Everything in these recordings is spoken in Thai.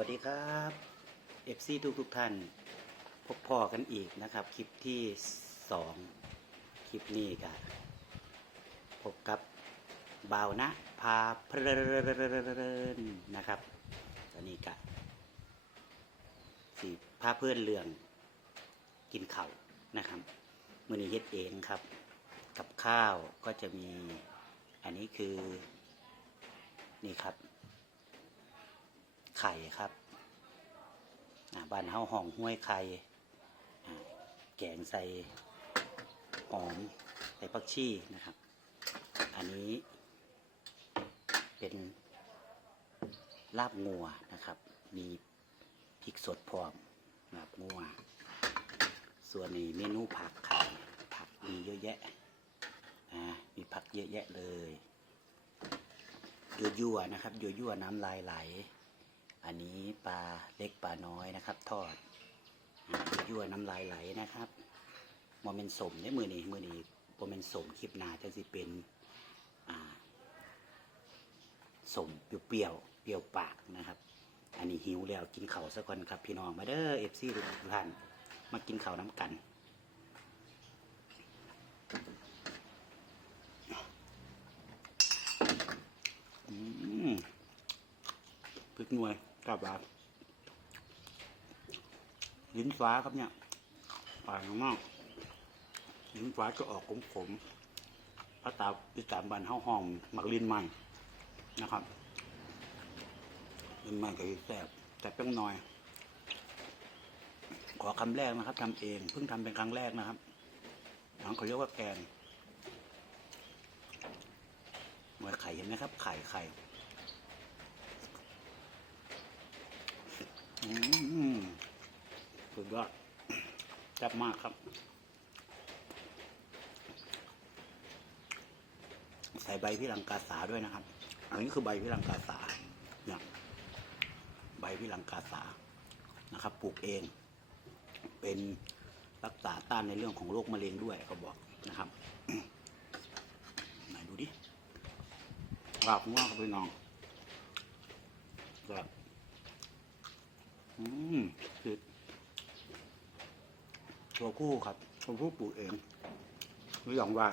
วัสดีครับ FC ทุกทุกท่าน พบพ่อกันอีกนะครับ คลิปที่สองคลิปนี้ก็พบกับบ่าวนะ พาเพลินนะครับ ตอนนี้ก็สีพาเพื่อนเรื่องกินเข้านะครับมือนี้เฮ็ดเองครับ กับข้าวก็จะมี อันนี้คือ นี่ครับ ไข่ครับบ้านเฮาห้องห้วยไข่แกงใส่หอมใส่ผักชีนะครับ อันนี้เป็นลาบงัวนะครับ มีพริกสดพร้อมลาบงัว ส่วนนี้เมนูผักไข่ผักมีเยอะแยะอ่ามีผักเยอะแยะเลยยั่วๆนะครับยั่วๆน้ำลายไหล อันนี้ปลาเล็กปลาน้อยนะครับ ทอดยั่วน้ำลายไหลนะครับโมเมนสมในมือนี้มือนี้โมเมนสมคลิปหนาจะสิเป็นสมเปรี้ยวเปรี้ยวปากนะครับ อันนี้หิวแล้วกินเข้าสักก่อนครับพี่น้องมาเด้อเอฟซีทุกท่านมากินข้าน้ำกันอืมพริกหน่วย กับแบบลิ้นฟ้าครับเนี่ยปลายมากลิ้นฟ้าจะออกขมขมๆภาษาอีสานบ้านเฮาห้องมักลิ้นมันนะครับลิ้นมันก็สิแซ่บแต่เปรี้ยวน้อย ขอคำแรกนะครับทำเอง เพิ่งทำเป็นครั้งแรกนะครับหลังเขาเรียกว่าแกงเหน่วยไข่เห็นไหมครับ ไข่ไข่ อืม สุดยอดแซ่บมากครับ ใส่ใบพิรังกาสาด้วยนะครับ อันนี้คือใบพิรังกาสาเนี่ยใบพิรังกาสานะครับ ปลูกเอง เป็นรักษาต้านในเรื่องของโรคมะเร็งด้วยเขาบอกนะครับไหนดูดิกราบง่วงครับพี่น้องแบบ อืมคือตัวผู้ครับตัวผู้ปลูกเองหรืออย่างว่า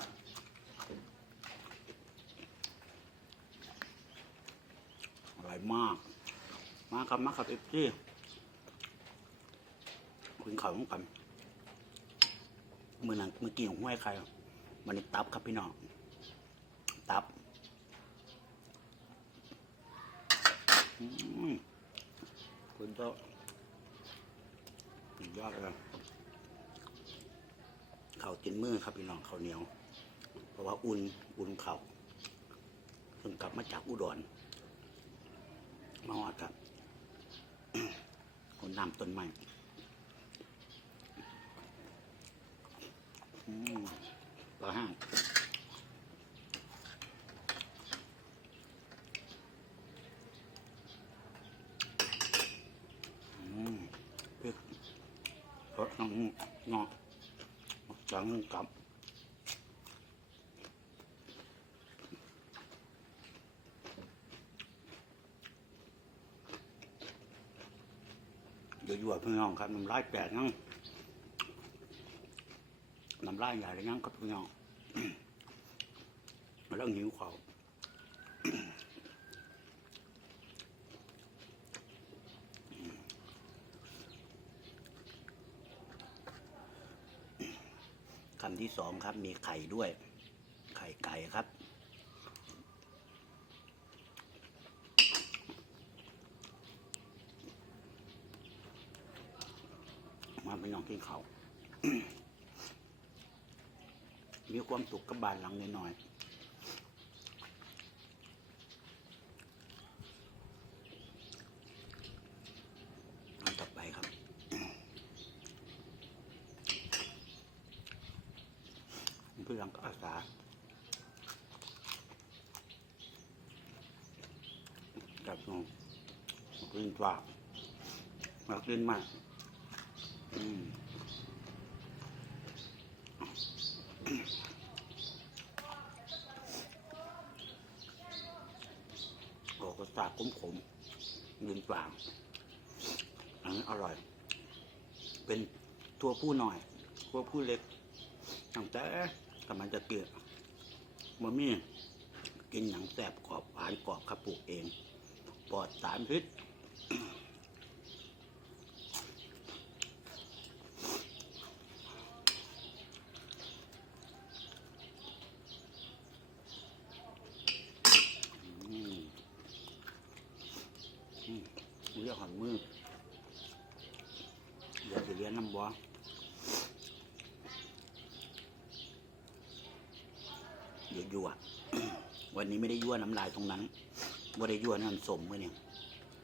อร่อยมาก มาครับมาครับเอฟซีคุยข่าวของกันเมื่อนั้นเมื่อกี้ของห้วยใครมันตับครับพี่น้อง ตับอืมคุณโตะสุด ยอดเลยเข่าตินมือครับพี่น้องเขาเหนียว เพราะว่าอุ่นอุ่นเขาเพิ่งกลับมาจากอุดรมาอดครับคนนำต้นไม้อืมปลาห้างอืมพริกรสน้ำงอก จังกับเดี๋ยวอยู่กับพี่น้องครับน้ำลายแตกยังน้ำลายใหญ่เลยยังครับพี่น้องแล้วหิวเขาวคำ ที่สองครับมีไข่ด้วย ไข่ไก่ครับ มาเป็นน้องกินเขา มีความสุขกับบ้านหลังน้อยๆอันต่อไปครับ คือนก็อาสากับน้องเล่นฝากมาเล่นมากอืมออกกระสากขมๆยืนฝางอันนี้อร่อย เป็นตัวผู้หน่อย ตัวผู้เล็กตั้งแต่ กำลังจะเกลือมะมี่กินหนังแสบกรอบหวานกรอบขับปลูกเอง ปลอดสารพิษอืมอืมเรียกหันมือเดี๋ยวจะเรียนน้ำบัว เดี๋ยวยั่ววันนี้ไม่ได้ยั่วน้ำลายตรงนั้นว่าได้ยั่วน้ำสมมื่อเนี่ย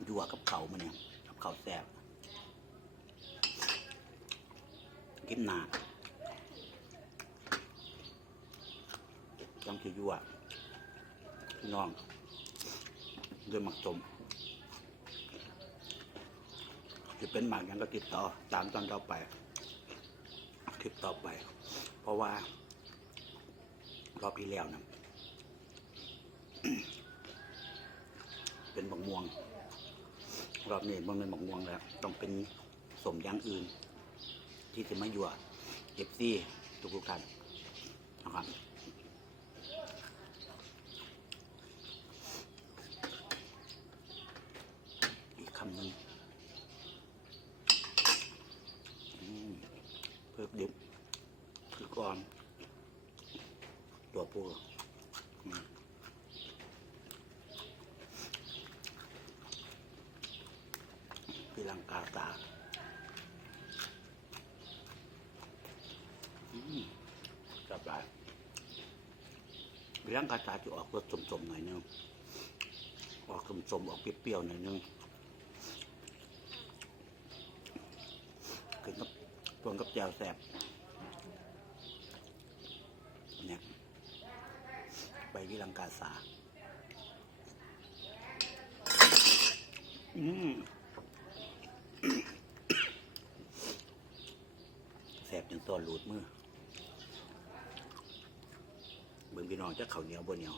ยั่วกับเขามื่อเนี่ยกับเขาแสบกินหนาต้องคือยั่วน้องด้วยหมักสมจะเป็นหมากยังก็ติดต่อตามตอนต่อไป คลิปต่อไป เพราะว่า รอบที่แล้วนะเป็นบักม่วง รอบนี้มันเป็นบักม่วงแล้ว ต้องเป็นสมอย่างอื่น ที่จะมาหยู่เอฟซีทุกๆท่านนะครับ อีกคำหนึ่งอืมเพิ่มดิบคือก่อน ตัวปูอืมพี่ ลังกาตาอืมจับได้พี่ลังกาตาจะออกรสสมๆหน่อยนึง ออกสมๆออกเปรี้ยวๆหน่อยนึงกินกับรวกับแจวแซ่บเนี่ยไปวิลังกาสา อืม แซ่บจนหลุดมือเบิ่งพี่น้องจะเข่าเหนียวบนเหนียว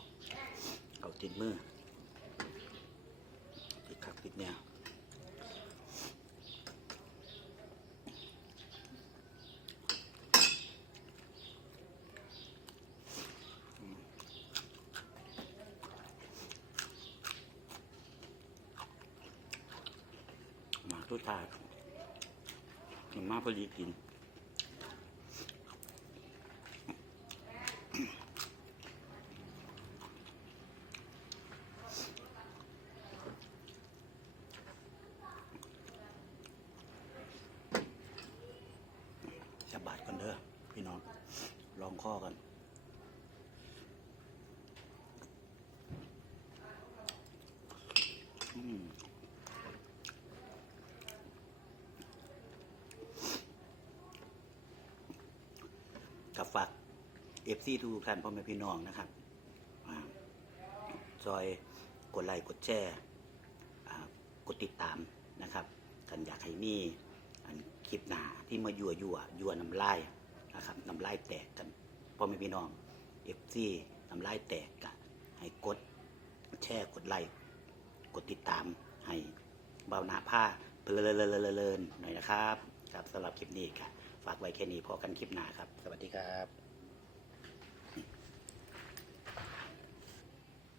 เข่าติดมือติดขักติดเนี่ยมาทุกทายยังมาพอดีกิน จะบาดกันเด้อพี่น้อง ลองข้อกันกับฝากเอฟซีทุกท่านพ่อแม่พี่น้องนะครับอ่าซอยกดไลค์กดแชร์อ่กดติดตามนะครับกันอยากให้มีอันคลิปหนาที่มายั่วยั่วยั่วน้ำลาย นะครับน้ำลายแตกกันพ่อแม่พี่น้องเอฟซีน้ำลายแตกกันให้กดแชร์กดไลค์กดติดตามให้เบาหนาผ้าเพลินๆหน่อยนะครับครับสำหรับคลิปนี้ค่ะ ฝากไว้แค่นี้พอกันคลิปหน้าครับ สวัสดีครับ